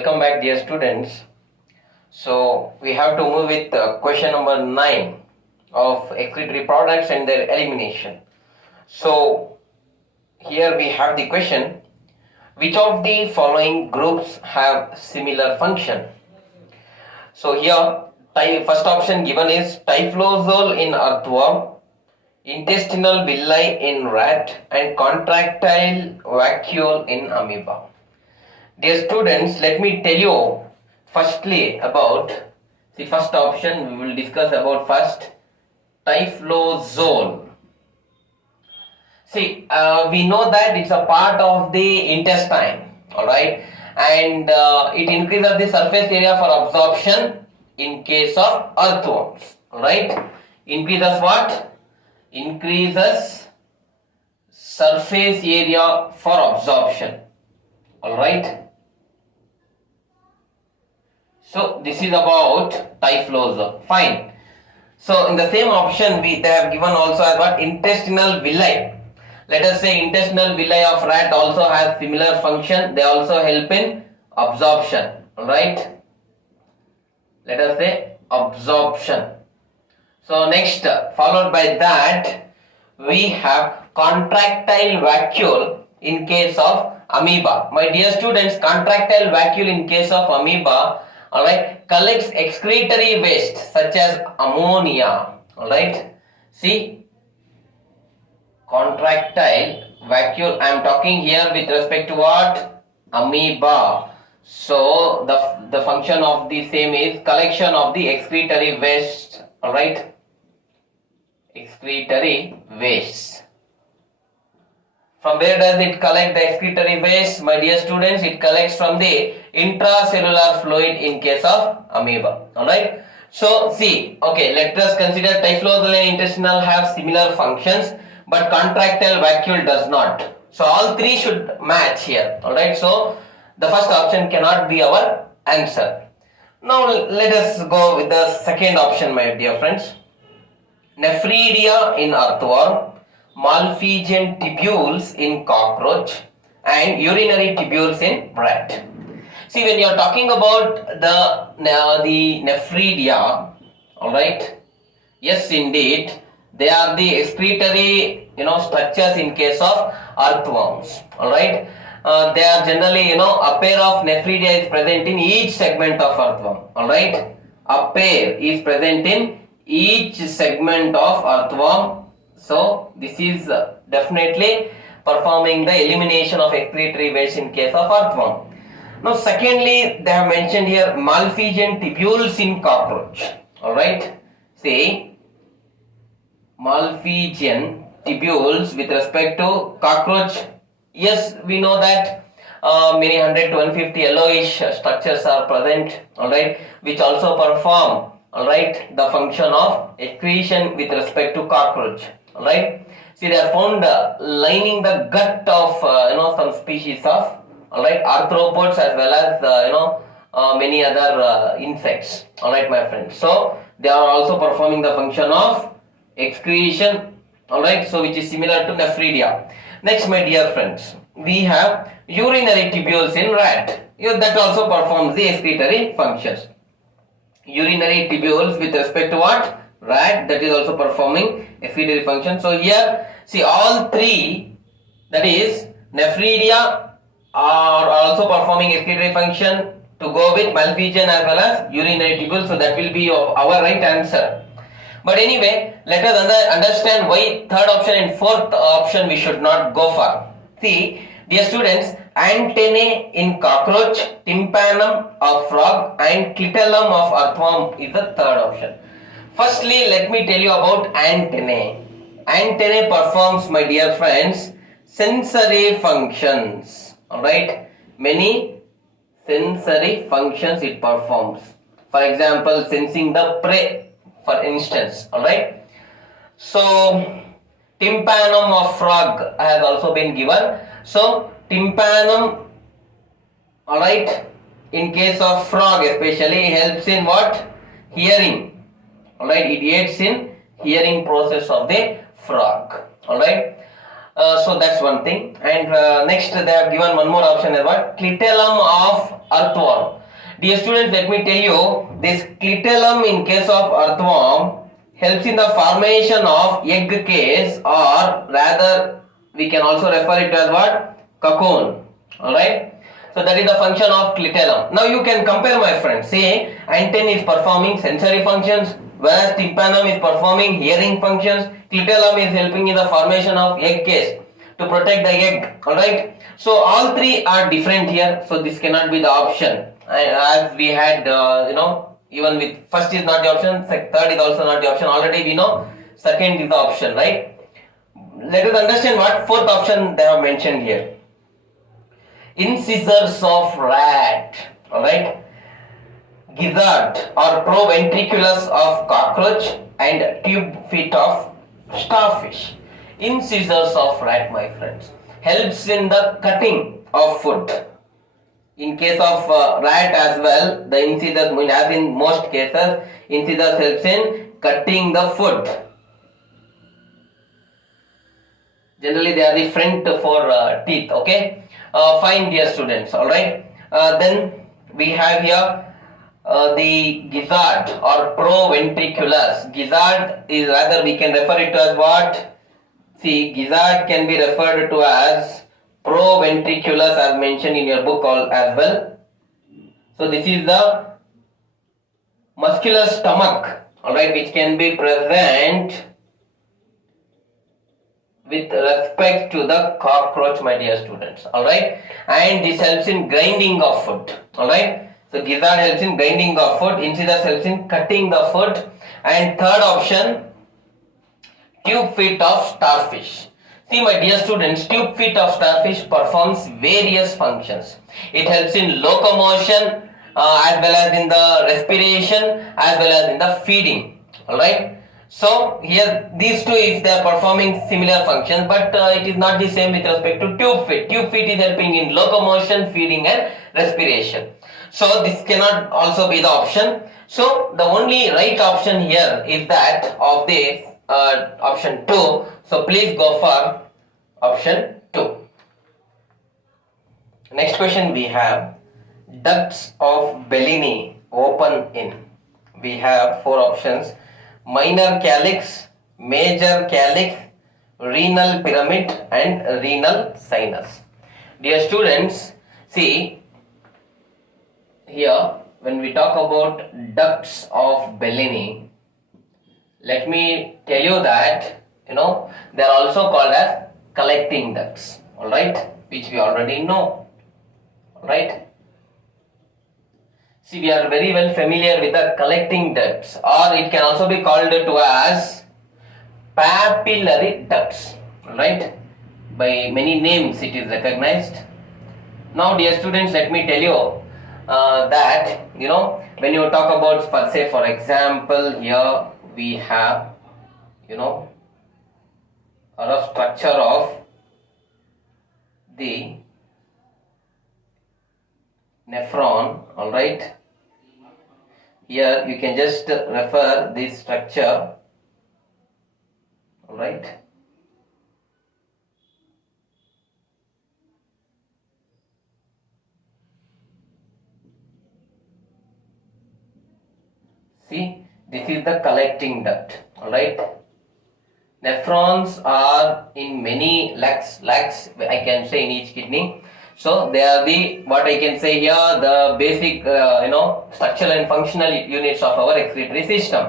welcome back dear students. So we have to move with question number 9 of excretory products and their elimination. So here we have the question, which of the following groups have similar function? So here first option given is typhlozzole in earthworm, intestinal villi in rat, and contractile vacuole in amoeba. Dear students, let me tell you firstly about the first option. We will discuss about first typhlozzole. See, we know that it's a part of the intestine, alright, and it increases the surface area for absorption in case of earthworms, alright. Increases what? Increases surface area for absorption, alright. So this is about typhlozzole. Fine. So in the same option they have given also as what? Intestinal villi. Let us say intestinal villi of rat also has similar function. They also help in absorption. Alright. Let us say absorption. So next, followed by that, we have contractile vacuole in case of amoeba. My dear students, contractile vacuole in case of amoeba, alright, collects excretory waste such as ammonia, alright. See, contractile vacuole, I am talking here with respect to what? Amoeba. So the function of the same is collection of the excretory waste, alright, excretory waste. From where does it collect the excretory waste? My dear students, it collects from the intracellular fluid in case of amoeba. Alright. So see, okay, let us consider typhlozzole and intestinal have similar functions, but contractile vacuole does not. So all three should match here. Alright. So the first option cannot be our answer. Now let us go with the second option, my dear friends. Nephridia in earthworm, Malfunctions tubules in cockroach, and urinary tubules in rat. See, when you are talking about the nephridia, all right, yes indeed, they are the excretory structures in case of earthworms, all right. They are generally a pair of nephridia is present in each segment of earthworm, all right. A pair is present in each segment of earthworm. So this is definitely performing the elimination of excretory waste in case of earthworm. Now secondly, they have mentioned here Malfunctions tubules in cockroach. Alright. See, Malfunctions tubules with respect to cockroach. Yes, we know that many 100 to 150 yellowish structures are present, alright, which also perform, alright, the function of excretion with respect to cockroach. Alright, see, they are found lining the gut of some species of arthropods as well as many other insects. Alright, my friends. So they are also performing the function of excretion. Alright, so which is similar to nephridia. Next, my dear friends, we have urinary tubules in rat. That also performs the excretory functions. Urinary tubules with respect to what? Rat, that is also performing excretory function. So here, see, all three, that is nephridia, are also performing excretory function. To go with Malfunctions as well as urinary tubules, so that will be our right answer. But anyway, let us understand why third option and fourth option we should not go for. See, dear students, antennae in cockroach, tympanum of frog, and clitellum of earthworm is the third option. Firstly, let me tell you about antennae. Antennae performs, my dear friends, sensory functions. Alright, many sensory functions it performs. For example, sensing the prey, for instance. Alright. So, tympanum of frog has also been given. So, tympanum, alright, in case of frog especially, helps in what? Hearing. Alright, it aids in hearing process of the frog. Alright. So that's one thing. And next they have given one more option as what? Clitellum of earthworm. Dear students, let me tell you, this clitellum in case of earthworm helps in the formation of egg case, or rather we can also refer it as what? Cocoon. Alright. So that is the function of clitellum. Now you can compare, my friends. Say antenne is performing sensory functions, whereas tympanum is performing hearing functions. Clitellum is helping in the formation of egg case to protect the egg. Alright. So all three are different here. So this cannot be the option. As we had, even with first is not the option, third is also not the option. Already we know second is the option, right? Let us understand what fourth option they have mentioned here. Incisors of rat, alright, gizzard or proventriculus of cockroach, and tube feet of starfish. Incisors of rat, my friends, helps in the cutting of food. In case of rat as well, the incisors, as in most cases, incisors helps in cutting the food. Generally, they are the front for teeth. Okay, fine, dear students. All right. Then we have here the gizzard or proventriculus. Gizzard is, rather we can refer it to as what? See, gizzard can be referred to as proventriculus, as mentioned in your book as well. So this is the muscular stomach, alright, which can be present with respect to the cockroach, my dear students. Alright, and this helps in grinding of food. Alright, so gizzard helps in grinding of food, incisors helps in cutting the food, and third option, tube feet of starfish. See, my dear students, tube feet of starfish performs various functions. It helps in locomotion as well as in the respiration as well as in the feeding. Alright. So here these two, if they are performing similar functions, but it is not the same with respect to tube feet. Tube feet is helping in locomotion, feeding and respiration. So this cannot also be the option. So the only right option here is that of the option 2. So please go for option 2. Next question we have ducts of Bellini open in. We have 4 options: minor calyx, major calyx, renal pyramid and renal sinus. Dear students, see here when we talk about ducts of Bellini, let me tell you that they are also called as collecting ducts, alright, which we already know, alright. See, we are very well familiar with the collecting ducts, or it can also be called to as papillary ducts, right? By many names it is recognized. Now, dear students, let me tell you that when you talk about, say for example, here we have a rough structure of the nephron, alright. Here you can just refer this structure, alright. See, this is the collecting duct, alright. Nephrons are in many lakhs, I can say, in each kidney. So they are the, what I can say here, the basic structural and functional units of our excretory system.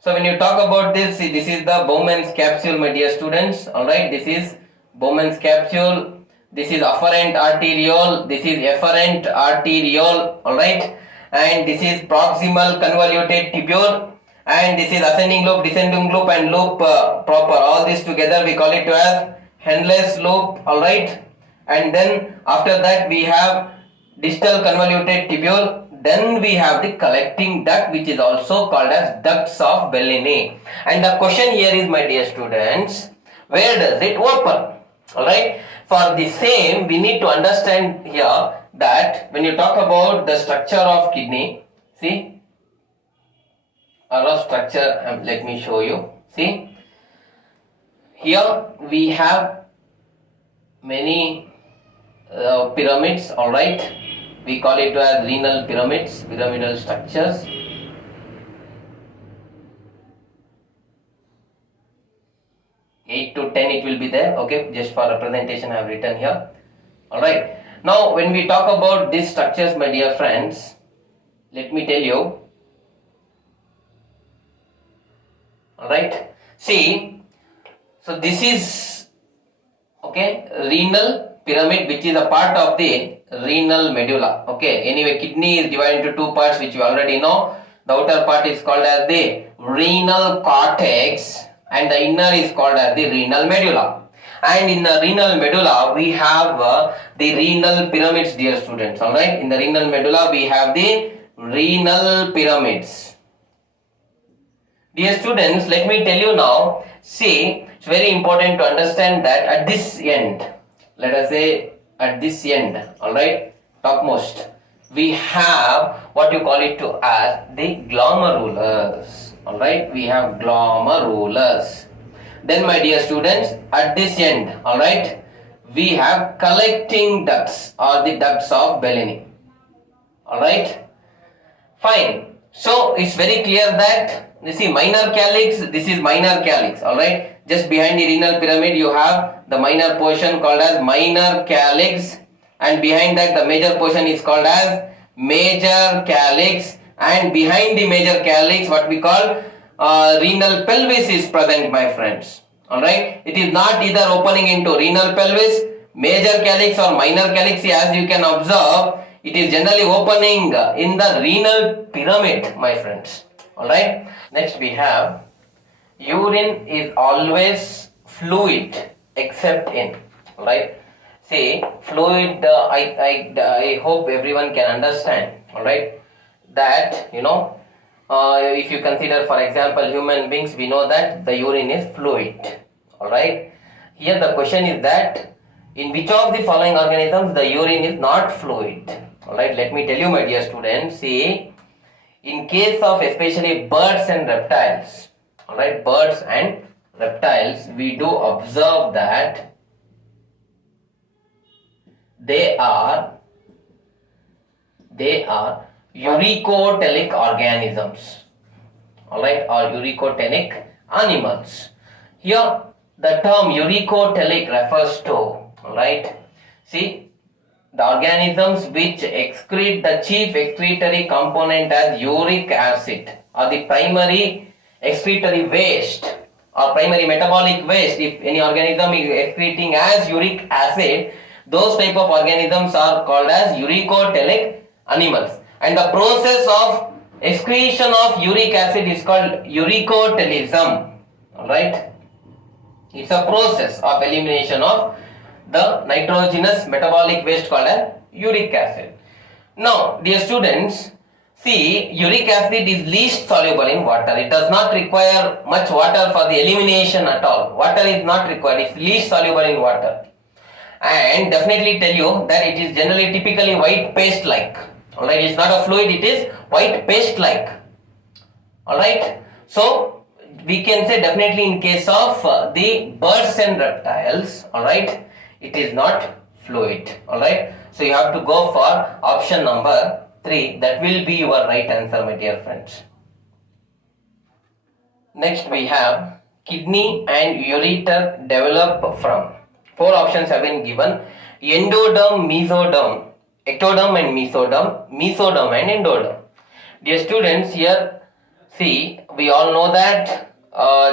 So when you talk about this, see, this is the Bowman's capsule, my dear students. Alright, this is Bowman's capsule. This is afferent arteriole. This is efferent arteriole. Alright, and this is proximal convoluted tubule. And this is ascending loop, descending loop, and loop proper. All this together we call it as Henle's loop. Alright. And then after that we have distal convoluted tubule. Then we have the collecting duct, which is also called as ducts of Bellini. And the question here is, my dear students, where does it open? Alright. For the same, we need to understand here that when you talk about the structure of kidney, see, a rough structure, let me show you. See, here we have many pyramids, alright, We call it as renal pyramids, pyramidal structures. Eight to 10 it will be there. Okay, just for representation I have written here. Alright. Now when we talk about these structures, my dear friends, let me tell you. Alright. See, so this is renal pyramid, which is a part of the renal medulla. Okay, anyway, kidney is divided into two parts, which you already know. The outer part is called as the renal cortex and the inner is called as the renal medulla. And in the renal medulla we have the renal pyramids, dear students. Alright, in the renal medulla we have the renal pyramids. Dear students, let me tell you now, see, it's very important to understand that at this end, let us say at this end, alright, topmost, we have what you call it to as the glomerulus. Alright, we have glomerulus. Then my dear students, at this end, alright, we have collecting ducts or the ducts of Bellini. Alright, fine. So it's very clear that you see minor calyx, this is minor calyx. Alright, just behind the renal pyramid you have the minor portion called as minor calyx, and behind that the major portion is called as major calyx, and behind the major calyx what we call renal pelvis is present, my friends. Alright, it is not either opening into renal pelvis, major calyx or minor calyx. As you can observe, it is generally opening in the renal pyramid, my friends. Alright, next we have urine is always fluid except in. Alright, see, fluid, I hope everyone can understand. Alright, that if you consider, for example, human beings, we know that the urine is fluid. Alright, here the question is that in which of the following organisms the urine is not fluid. Alright, let me tell you, my dear students. See, in case of especially birds and reptiles, alright, birds and reptiles, we do observe that they are uricotelic organisms, alright, or uricotelic animals. Here the term uricotelic refers to, alright, see, the organisms which excrete the chief excretory component as uric acid, or the primary excretory waste or primary metabolic waste. If any organism is excreting as uric acid, those type of organisms are called as uricotelic animals. And the process of excretion of uric acid is called uricotelism. Alright, it's a process of elimination of the nitrogenous metabolic waste called as uric acid. Now, dear students, see, uric acid is least soluble in water. It does not require much water for the elimination at all. Water is not required. It's least soluble in water. And definitely tell you that it is generally typically white paste like. Alright, it's not a fluid, it is white paste like. Alright, so we can say definitely in case of the birds and reptiles, alright, it is not fluid. Alright, so you have to go for option number 3. That will be your right answer, my dear friends. Next we have kidney and ureter develop from. 4 options have been given: endoderm, mesoderm, ectoderm and mesoderm, mesoderm and endoderm. Dear students, here see, we all know that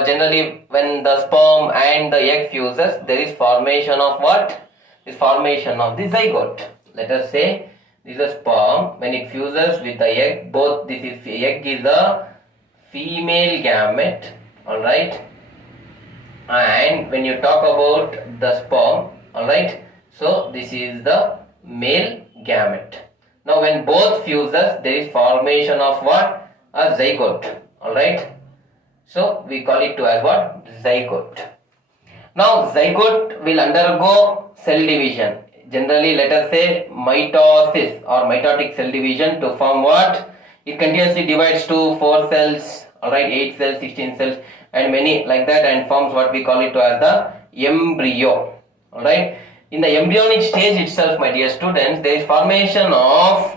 generally when the sperm and the egg fuses, there is formation of what? Is formation of the zygote. Let us say this is a sperm. When it fuses with the egg, both this is egg is a female gamete, alright, and when you talk about the sperm, alright, so this is the male gamete. Now when both fuses, there is formation of what? A zygote, alright, so we call it to as what? Zygote. Now zygote will undergo cell division. Generally, let us say mitosis or mitotic cell division to form what? It continuously divides to 4 cells, alright, 8 cells, 16 cells and many like that, and forms what we call it to as the embryo. Alright, in the embryonic stage itself, my dear students, there is formation of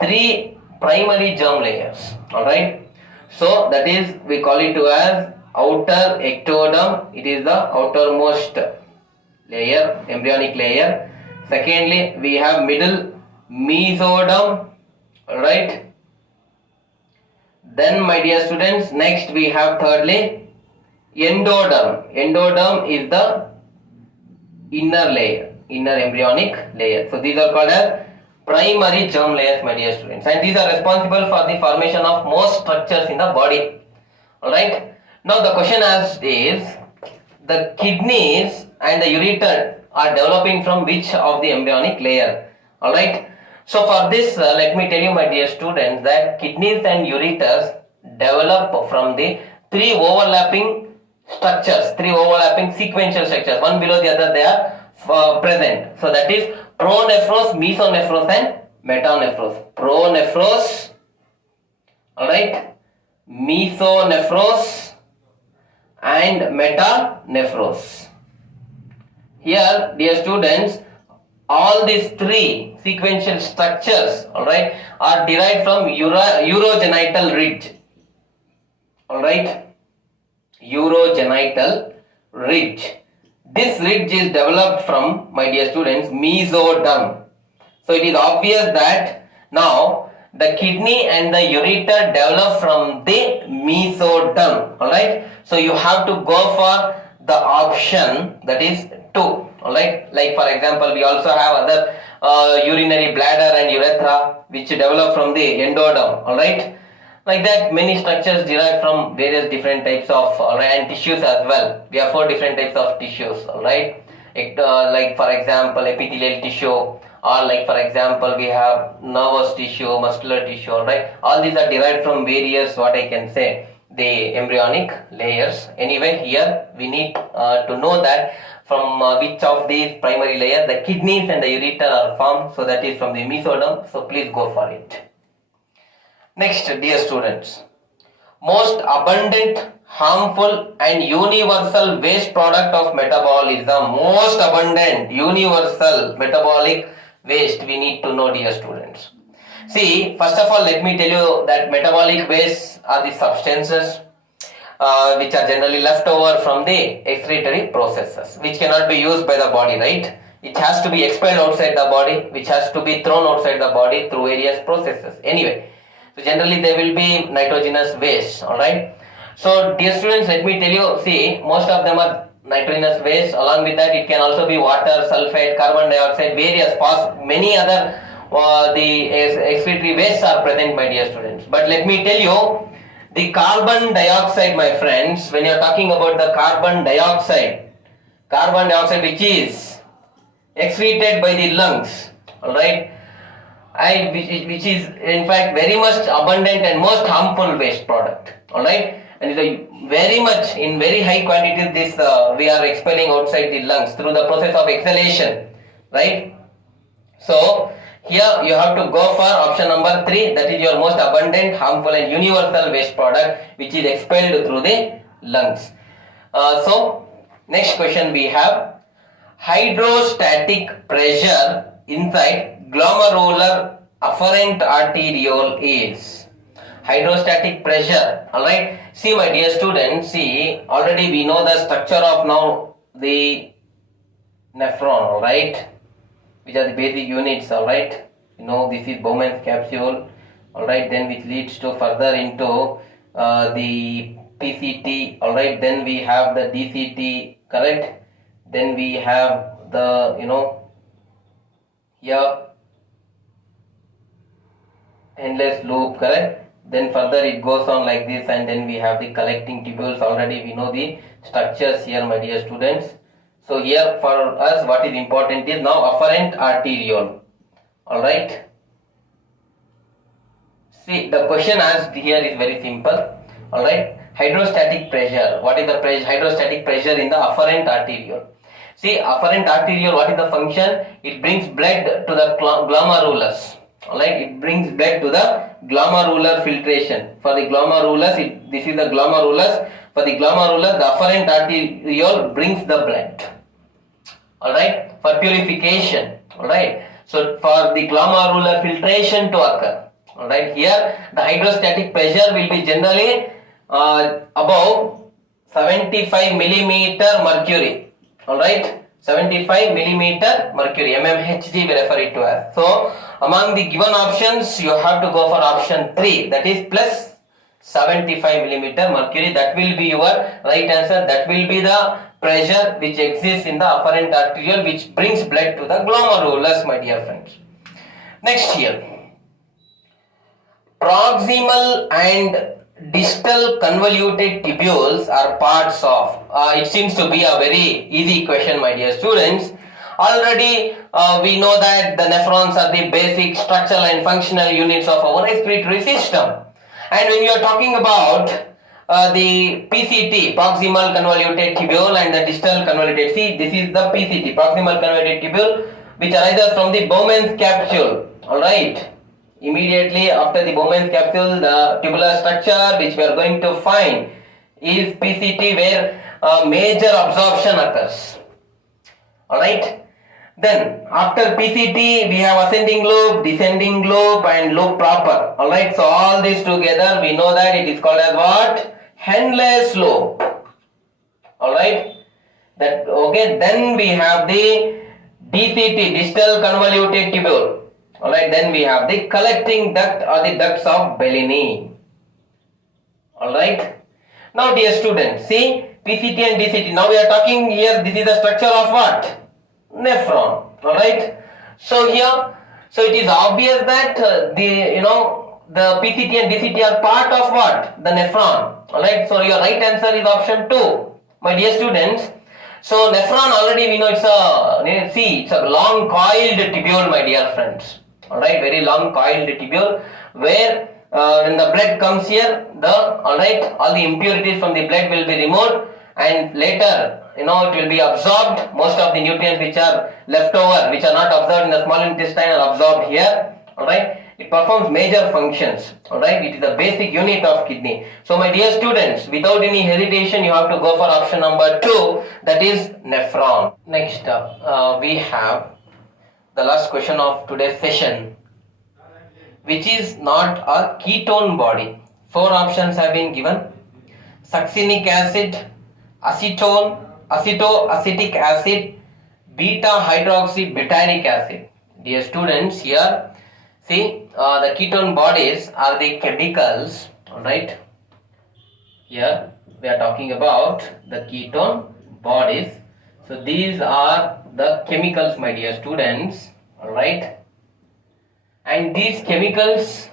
3 primary germ layers. Alright. So that is, we call it as outer ectoderm. It is the outermost layer, embryonic layer. Secondly, we have middle mesoderm. Alright. Then, my dear students, next we have thirdly endoderm. Endoderm is the inner layer, inner embryonic layer. So these are called as primary germ layers, my dear students, and these are responsible for the formation of most structures in the body. Alright. Now the question asked is, the kidneys and the ureter are developing from which of the embryonic layer? Alright. So for this, let me tell you, my dear students, that kidneys and ureters develop from the 3 overlapping structures, 3 overlapping sequential structures, one below the other they are present. So that is pronephros, mesonephros and metanephros. Pronephros, alright, mesonephros and metanephros. Here, dear students, all these 3 sequential structures, alright, are derived from urogenital ridge. Alright, urogenital ridge. This ridge is developed from, my dear students, mesoderm. So it is obvious that now the kidney and the ureter develop from the mesoderm. Alright, so you have to go for the option that is 2. Alright, like for example, we also have other urinary bladder and urethra which develop from the endoderm. Alright, like that many structures derive from various different types of and tissues as well. We have 4 different types of tissues. Alright, like for example epithelial tissue, or like for example we have nervous tissue, muscular tissue. Alright, all these are derived from various, what I can say, the embryonic layers. Anyway, here we need to know that from which of these primary layers the kidneys and the ureter are formed. So that is from the mesoderm. So please go for it. Next, dear students, most abundant, harmful and universal waste product of metabolism. Most abundant, universal metabolic waste we need to know, dear students. See, first of all, let me tell you that metabolic wastes are the substances which are generally left over from the excretory processes, which cannot be used by the body, right? It has to be expelled outside the body, which has to be thrown outside the body through various processes. Anyway, so generally there will be nitrogenous waste. Alright. So dear students, let me tell you, see, most of them are nitrogenous waste. Along with that, it can also be water, sulfate, carbon dioxide, various many other the excretory wastes are present, my dear students. But let me tell you, the carbon dioxide, my friends, when you are talking about the carbon dioxide which is excreted by the lungs, alright, which is in fact very much abundant and most harmful waste product. Alright, and it is very much in very high quantities this we are expelling outside the lungs through the process of exhalation, right? So here you have to go for option number 3, that is your most abundant, harmful and universal waste product which is expelled through the lungs. So next question we have, hydrostatic pressure inside glomerular afferent arteriole is. Hydrostatic pressure, alright. See my dear students, see, already we know the structure of now the nephron, alright, which are the basic units, alright. You know, this is Bowman's capsule, alright, then which leads to further into the PCT, alright, then we have the DCT, correct, then we have the, you know, here endless loop, correct, then further it goes on like this, and then we have the collecting tubules. Already we know the structures here, my dear students. So here for us what is important is now afferent arteriole, alright. See, the question asked here is very simple, alright. Hydrostatic pressure, what is the hydrostatic pressure in the afferent arteriole? See, afferent arteriole, what is the function? It brings blood to the glomerulus, alright. It brings blood to the glomerular filtration. For the glomerulus, this is the glomerulus. For the glomerulus, the afferent arteriole brings the blood. alright, for purification, alright. So for the glomerular filtration to occur, alright, here the hydrostatic pressure will be generally above 75 millimeter mercury, alright, 75 millimeter mercury, mmHg we refer it to as. So among the given options you have to go for option 3, that is plus 75 millimeter mercury. That will be your right answer. That will be the pressure which exists in the afferent arteriole, which brings blood to the glomerulus, my dear friends. Next here, proximal and distal convoluted tubules are parts of. It seems to be a very easy question, my dear students. Already we know that the nephrons are the basic structural and functional units of our respiratory system. And when you are talking about the PCT, proximal convoluted tubule, and the distal convoluted, see, this is the PCT, proximal convoluted tubule, which arises from the Bowman's capsule. Alright, immediately after the Bowman's capsule, the tubular structure which we are going to find is PCT, where major absorption occurs. Alright. Then after PCT we have ascending loop, descending loop, and loop proper. Alright, so all this together we know that it is called as what? Henle's loop. Alright, that okay. Then we have the DCT, distal convoluted tubule. Alright, then we have the collecting duct or the ducts of Bellini. Alright, now dear students, see PCT and DCT. Now we are talking here, this is the structure of what? Nephron. Alright, so here, so it is obvious that the PCT and DCT are part of what? The nephron. Alright, so your right answer is option 2, my dear students. So nephron, already we know it's a long coiled tubule, my dear friends. Alright, very long coiled tubule, where when the blood comes here, all the impurities from the blood will be removed, and later it will be absorbed. Most of the nutrients which are left over, which are not absorbed in the small intestine, are absorbed here. Alright, it performs major functions. Alright, it is the basic unit of kidney. So my dear students, without any hesitation, you have to go for option number 2, that is nephron. Next up, we have the last question of today's session, which is not a ketone body. 4 options have been given: succinic acid, acetone, acetoacetic acid, beta hydroxybutyric acid. Dear students, here see the ketone bodies are the chemicals. Alright, here we are talking about the ketone bodies. So these are the chemicals, my dear students. Alright, and these chemicals,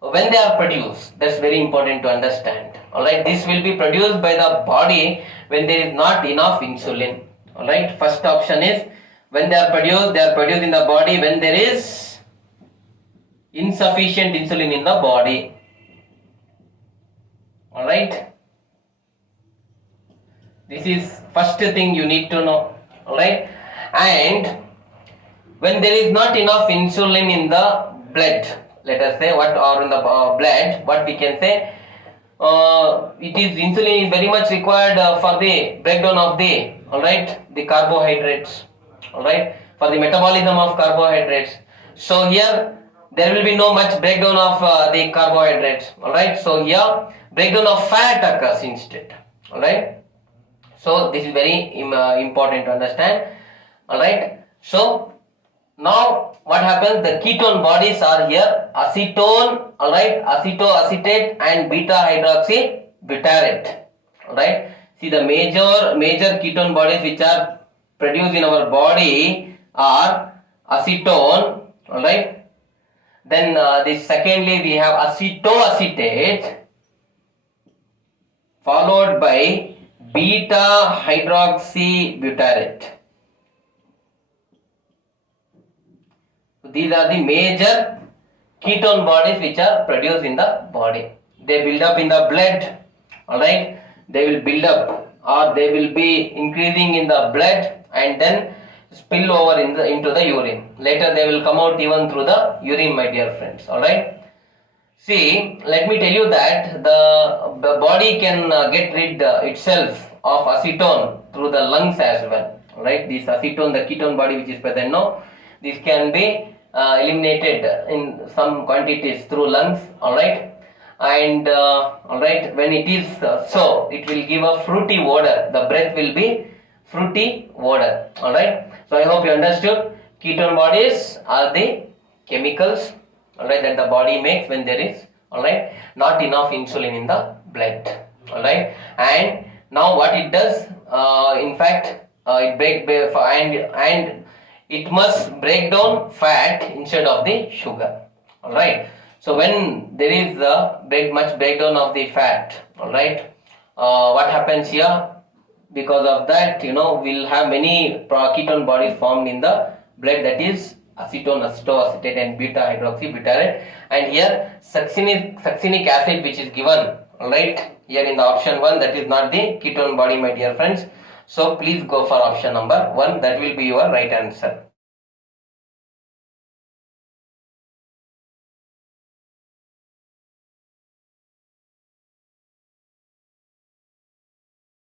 when they are produced, that's very important to understand. Alright, this will be produced by the body when there is not enough insulin. Alright, first option is when they are produced in the body when there is insufficient insulin in the body. Alright, this is first thing you need to know. Alright, and when there is not enough insulin in the blood, let us say, or in the blood, what we can say, insulin is very much required for the breakdown of the carbohydrates, for the metabolism of carbohydrates. So here there will be no much breakdown of the carbohydrates. So here breakdown of fat occurs instead. So this is very important to understand. So now what happens? The ketone bodies are here: acetone, acetoacetate, and beta hydroxybutyrate. See, the major ketone bodies which are produced in our body are acetone. Then secondly we have acetoacetate, followed by beta hydroxybutyrate. These are the major ketone bodies which are produced in the body. They build up in the blood. They will build up, or they will be increasing in the blood and then spill over into the urine. Later they will come out even through the urine, my dear friends. See, let me tell you that the body can get rid itself of acetone through the lungs as well. right? This acetone, the ketone body which is present now, this can be eliminated in some quantities through lungs, alright, and alright, when it is so, it will give a fruity odor. The breath will be fruity odor, alright. So I hope you understood. Ketone bodies are the chemicals, alright, that the body makes when there is, alright, not enough insulin in the blood, alright. And now what it does, in fact, and it must break down fat instead of the sugar, alright. So when there is much breakdown of the fat, alright, what happens here? Because of that, we'll have many ketone bodies formed in the blood, that is acetone, acetoacetate, and beta hydroxybutyrate. And here succinic acid, which is given, alright, here in the option 1, that is not the ketone body, my dear friends. So please go for option number 1. That will be your right answer.